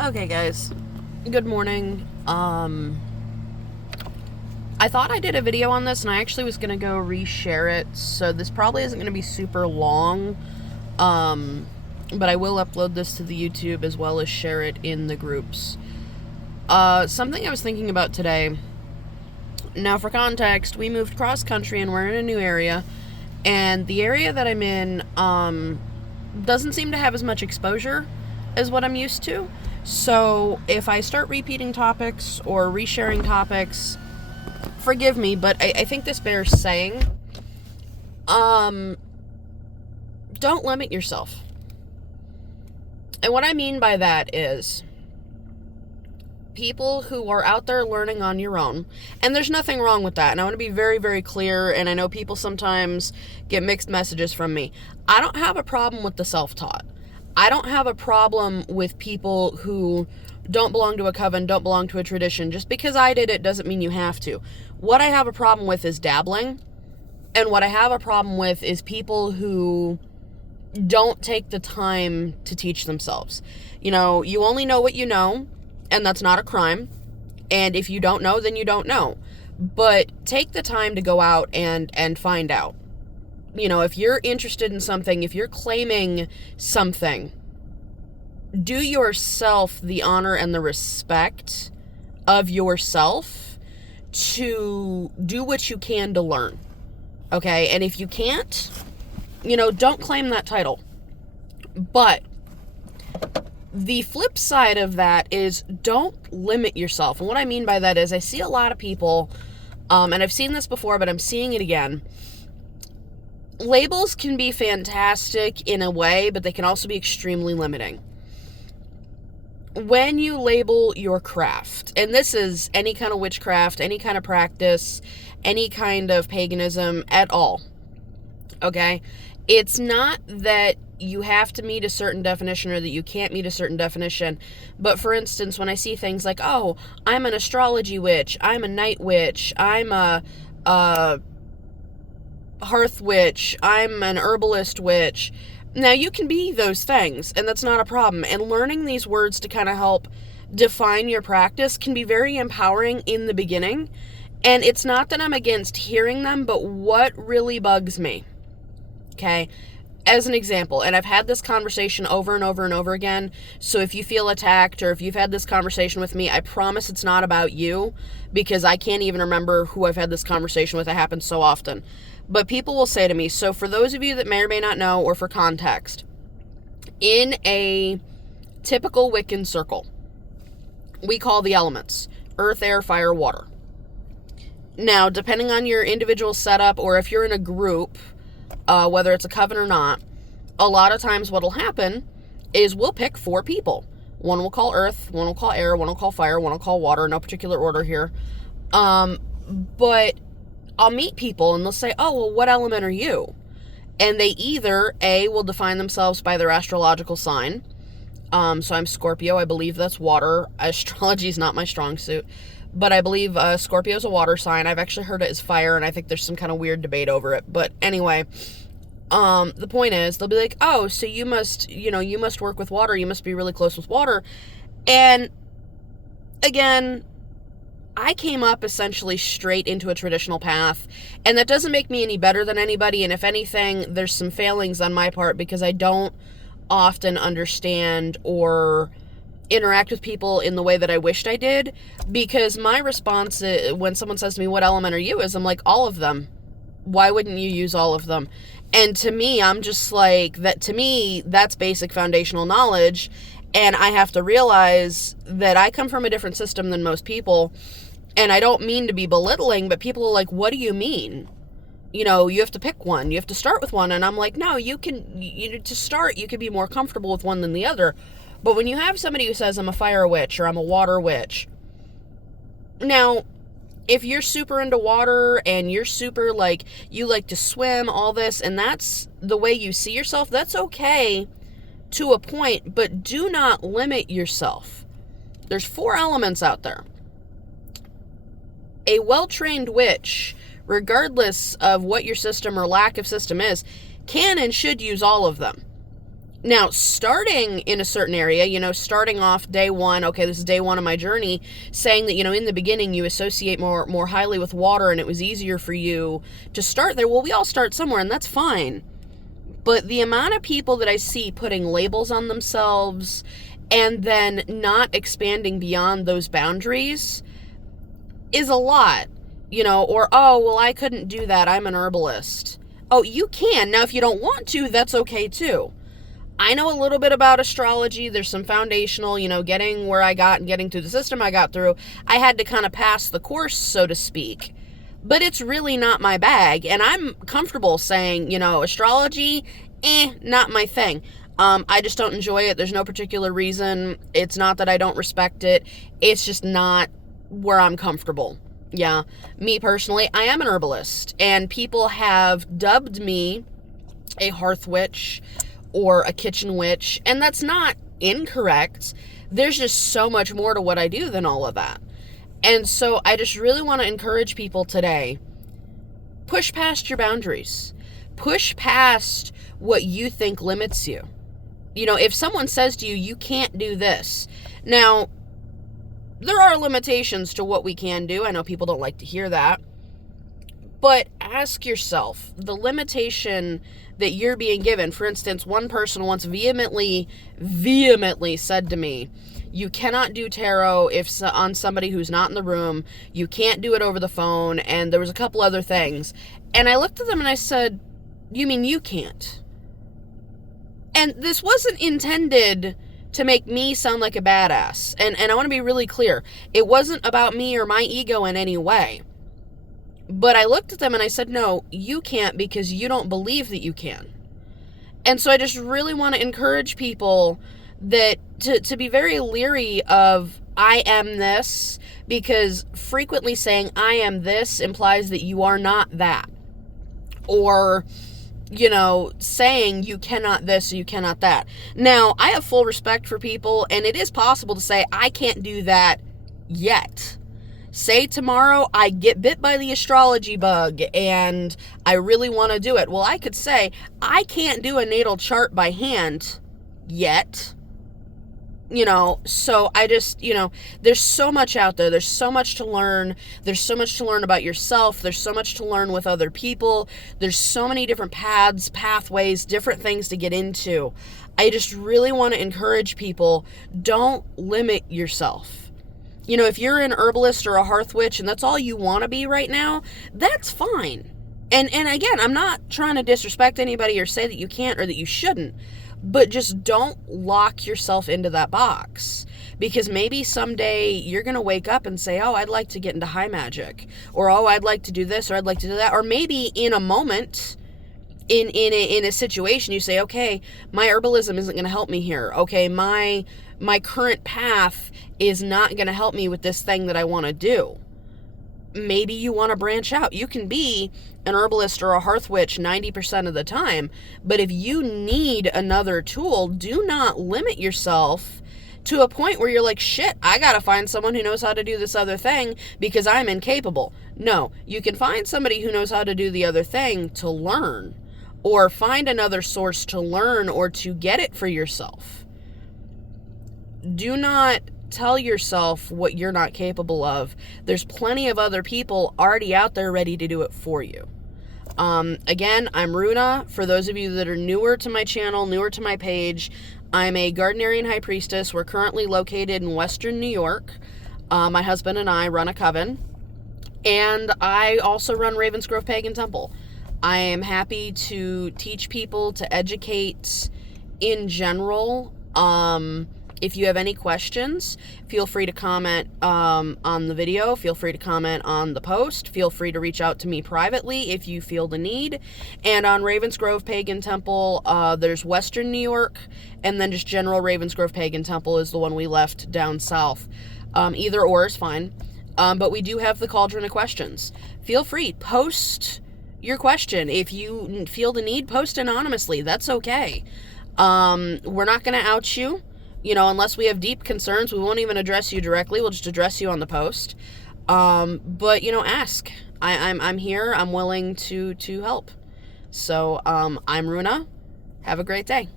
Okay, guys. Good morning. I thought I did a video on this, and I actually was gonna go reshare it, so this probably isn't gonna be super long. But I will upload this to the YouTube as well as share it in the groups. Something I was thinking about today. Now, for context, we moved cross country and we're in a new area, and the area that I'm in, doesn't seem to have as much exposure as what I'm used to. So if I start repeating topics or resharing topics, forgive me, but I think this bears saying. Don't limit yourself. And what I mean by that is people who are out there learning on your own, and there's nothing wrong with that, and I want to be very, very clear, and I know people sometimes get mixed messages from me. I don't have a problem with the self-taught. I don't have a problem with people who don't belong to a coven, don't belong to a tradition. Just because I did it doesn't mean you have to. What I have a problem with is dabbling, and what I have a problem with is people who don't take the time to teach themselves. You know, you only know what you know, and that's not a crime. And if you don't know, then you don't know. But take the time to go out and find out. You know, if you're interested in something, if you're claiming something, do yourself the honor and the respect of yourself to do what you can to learn. Okay? And if you can't, don't claim that title. But the flip side of that is don't limit yourself. And what I mean by that is I see a lot of people, and I've seen this before, but I'm seeing it again. Labels can be fantastic in a way, but they can also be extremely limiting. When you label your craft, and this is any kind of witchcraft, any kind of practice, any kind of paganism at all, okay? It's not that you have to meet a certain definition or that you can't meet a certain definition. But for instance, when I see things like, oh, I'm an astrology witch, I'm a night witch, I'm a hearth witch, I'm an herbalist witch. Now, you can be those things, and that's not a problem. And learning these words to kind of help define your practice can be very empowering in the beginning. And it's not that I'm against hearing them, but what really bugs me, okay? As an example, and I've had this conversation over and over and over again, so if you feel attacked or if you've had this conversation with me, I promise it's not about you, because I can't even remember who I've had this conversation with. It happens so often. But people will say to me, so for those of you that may or may not know, or for context, in a typical Wiccan circle, we call the elements earth, air, fire, water. Now, depending on your individual setup, or if you're in a group, whether it's a coven or not, a lot of times what'll happen is we'll pick 4 people. One will call earth, one will call air, one will call fire, one will call water, no particular order here. But I'll meet people and they'll say, oh, well, what element are you? And they either, A, will define themselves by their astrological sign. So I'm Scorpio, I believe that's water. Astrology is not my strong suit. But I believe Scorpio is a water sign. I've actually heard it as fire, and I think there's some kind of weird debate over it. But anyway, the point is, they'll be like, oh, so you must work with water. You must be really close with water. And again, I came up essentially straight into a traditional path, and that doesn't make me any better than anybody. And if anything, there's some failings on my part because I don't often understand or interact with people in the way that I wished I did, because my response when someone says to me, what element are you, is I'm like, all of them. Why wouldn't you use all of them? And to me, I'm just like, that. To me, that's basic foundational knowledge, and I have to realize that I come from a different system than most people. And I don't mean to be belittling, but people are like, what do you mean? You have to pick one. You have to start with one. And I'm like, no, to start, you could be more comfortable with one than the other. But when you have somebody who says, I'm a fire witch or I'm a water witch, now, if you're super into water and you're super you like to swim, all this, and that's the way you see yourself, that's okay to a point, but do not limit yourself. There's 4 elements out there. A well-trained witch, regardless of what your system or lack of system is, can and should use all of them. Now, starting in a certain area, starting off day one, okay, this is day one of my journey, saying that, in the beginning you associate more highly with water and it was easier for you to start there. Well, we all start somewhere, and that's fine. But the amount of people that I see putting labels on themselves and then not expanding beyond those boundaries is a lot, or, oh, well, I couldn't do that, I'm an herbalist. Oh, you can. Now, if you don't want to, that's okay too. I know a little bit about astrology. There's some foundational, getting where I got and getting through the system I got through. I had to kind of pass the course, so to speak. But it's really not my bag. And I'm comfortable saying, astrology, not my thing. I just don't enjoy it. There's no particular reason. It's not that I don't respect it. It's just not where I'm comfortable. Yeah. Me personally, I am an herbalist. And people have dubbed me a hearth witch or a kitchen witch, and that's not incorrect. There's just so much more to what I do than all of that. And so I just really want to encourage people today, push past your boundaries. Push past what you think limits you. If someone says to you, you can't do this. Now, there are limitations to what we can do. I know people don't like to hear that. But ask yourself, the limitation that you're being given. For instance, one person once vehemently said to me, you cannot do tarot on somebody who's not in the room. You can't do it over the phone. And there was a couple other things. And I looked at them and I said, you mean you can't? And this wasn't intended to make me sound like a badass. And I want to be really clear. It wasn't about me or my ego in any way. But I looked at them and I said, no, you can't because you don't believe that you can. And so I just really want to encourage people that to be very leery of I am this, because frequently saying I am this implies that you are not that. Or, saying you cannot this or you cannot that. Now, I have full respect for people, and it is possible to say I can't do that yet. Say tomorrow I get bit by the astrology bug and I really want to do it. Well, I could say I can't do a natal chart by hand yet. So I just, there's so much out there. There's so much to learn. There's so much to learn about yourself. There's so much to learn with other people. There's so many different pathways, different things to get into. I just really want to encourage people, don't limit yourself. If you're an herbalist or a hearth witch and that's all you want to be right now, that's fine. And again, I'm not trying to disrespect anybody or say that you can't or that you shouldn't, but just don't lock yourself into that box. Because maybe someday you're going to wake up and say, oh, I'd like to get into high magic. Or, oh, I'd like to do this or I'd like to do that. Or maybe in a moment, in a situation, you say, okay, my herbalism isn't going to help me here. Okay, my current path is not going to help me with this thing that I want to do. Maybe you want to branch out. You can be an herbalist or a hearth witch 90% of the time, but if you need another tool, do not limit yourself to a point where you're like, shit, I got to find someone who knows how to do this other thing because I'm incapable. No, you can find somebody who knows how to do the other thing to learn, or find another source to learn or to get it for yourself. Do not tell yourself what you're not capable of. There's plenty of other people already out there ready to do it for you. Again, I'm Runa. For those of you that are newer to my channel, newer to my page, I'm a Gardnerian High Priestess. We're currently located in Western New York. My husband and I run a coven. And I also run Ravensgrove Pagan Temple. I am happy to teach people, to educate in general. If you have any questions, feel free to comment on the video. Feel free to comment on the post. Feel free to reach out to me privately if you feel the need. And on Ravensgrove Pagan Temple, there's Western New York, and then just general Ravensgrove Pagan Temple is the one we left down south. Either or is fine. But we do have the Cauldron of Questions. Feel free, post your question. If you feel the need, post anonymously. That's okay. We're not going to out you. Unless we have deep concerns, we won't even address you directly. We'll just address you on the post. But ask. I'm here. I'm willing to help. So, I'm Runa. Have a great day.